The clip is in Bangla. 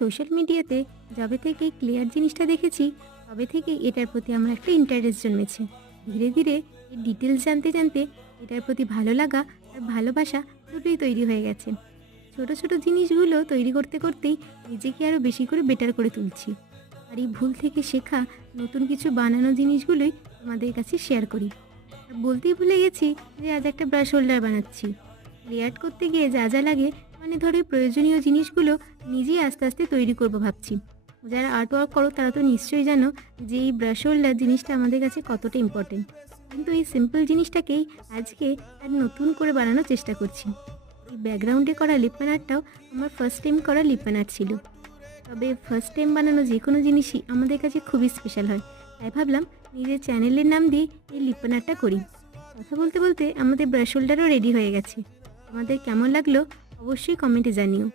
সোশ্যাল মিডিয়াতে যবে থেকে ক্লিয়ার জিনিসটা দেখেছি তবে থেকে এটার প্রতি আমার একটা ইন্টারেস্ট জন্মেছে। ধীরে ধীরে এর ডিটেলস জানতে জানতে এটার প্রতি ভালো লাগা আর ভালোবাসা দুটোই তৈরি হয়ে গেছে। ছোট ছোট জিনিসগুলো তৈরি করতে করতেই নিজেকে আরও বেশি করে বেটার করে তুলছি। আর এই ভুল থেকে শেখা নতুন কিছু বানানো জিনিসগুলোই তোমাদের কাছে শেয়ার করি। আর বলতেই ভুলে গেছি যে আজ একটা ব্রাশ হোল্ডার বানাচ্ছি। লেআর্ট করতে গিয়ে যা যা লাগে মানে ধরো এই প্রয়োজনীয় জিনিসগুলো নিজেই আস্তে আস্তে তৈরি করবো ভাবছি। যারা আর্ট ওয়ার্ক করো তারা তো নিশ্চয়ই জানো যে এই ব্রাশ হোল্ডার জিনিসটা আমাদের কাছে কতটা ইম্পর্টেন্ট। কিন্তু এই সিম্পল জিনিসটাকেই আজকে আর নতুন করে বানানোর চেষ্টা করছি। এই ব্যাকগ্রাউন্ডে করা লিপন আর্টটাও আমার ফার্স্ট টাইম করা লিপন আর্ট ছিল। তবে ফার্স্ট টাইম বানানো যে কোনো জিনিসই আমাদের কাছে খুবই স্পেশাল হয়। তাই ভাবলাম নিজের চ্যানেলের নাম দিয়ে এই লিপন আর্টটা করি। কথা বলতে বলতে আমাদের ব্রাশ হোল্ডারও রেডি হয়ে গেছে। আমাদের কেমন লাগলো অবশ্যই কমেন্টে জানিও।